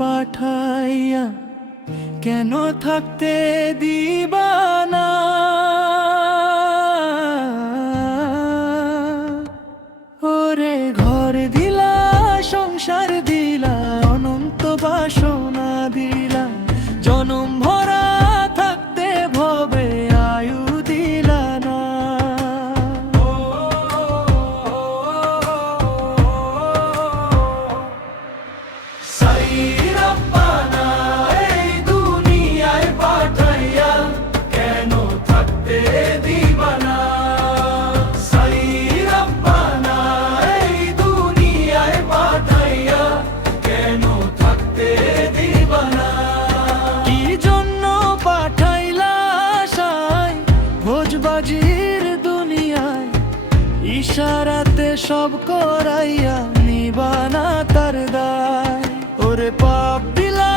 পাঠাইয়া কেন থাকতে দিবা না? ওরে ঘর দিলা, সংসার দিলা, অনন্ত বাসনা দিলা, জনম ভরা থাকতে ভবে আয়ু দিলা না। সাই রব্বানা, এই দুনিয়ায় পাঠাইয়া কেন থাকতে দিবা না? সাই রব্বানা, এই দুনিয়ায় পাঠাইয়া কেন থাকতে দিবা না? কি জন্য পাঠাইলা আশায় ভোজবাজির দুনিয়ায়, ইশারাতে সব করাইয়া নিবা না তার দায়। ওরে পাপ দিলা,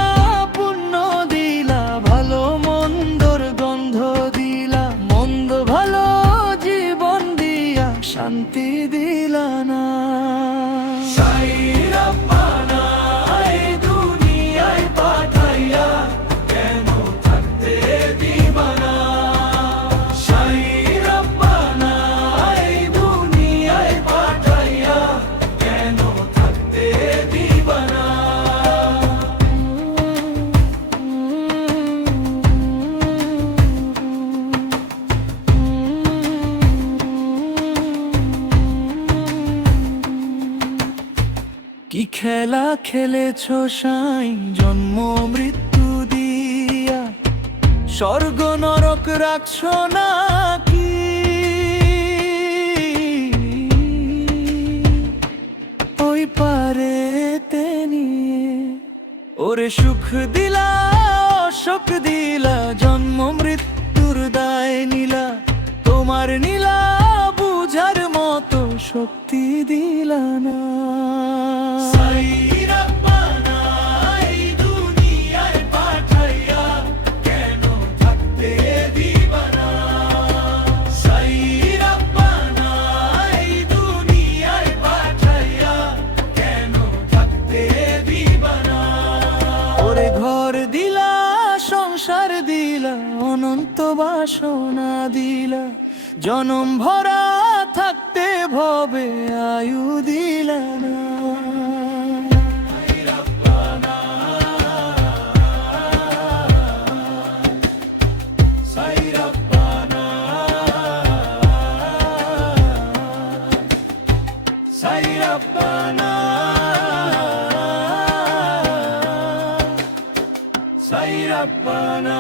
পুণ্য দিলা, ভালো মন্দর গন্ধ দিলা, মন্দ ভালো জীবন দিয়া শান্তি দিলা না। সাই রব্বানা, এই দুনিয়ায় পাঠাইয়া কেন থাকতে দিবা না? সাই রব্বানা, এই দুনিয়ায় পাঠাইয়া কেন থাকতে দিবা না? কি খেলা খেলেছো সাই জন্ম মৃত্যু দিয়া, স্বর্গ নরক রাখছো নাকি? ওই পারেতে নিয়ে ওরে সুখ দিলা, অসুখ দিলা, জন্ম মৃত্যুর দায় নিলা, তোমার নীলা বুঝার মতো শক্তি দিলা না। সাই রব্বানা, এই দুনিয়ায় পাঠাইয়া কেন থাকতে দিবা না? সাই রব্বানা, এই দুনিয়ায় পাঠাইয়া কেন থাকতে দিবা না? ওরে ঘর দিলা, সংসার দিলা, অনন্ত বাসনা দিলা, জনম ভরা থাকতে ভবে আয়ু দিলা না। সাই রব্বানা, সাই রব্বানা, সাই রব্বানা, সাই রব্বানা।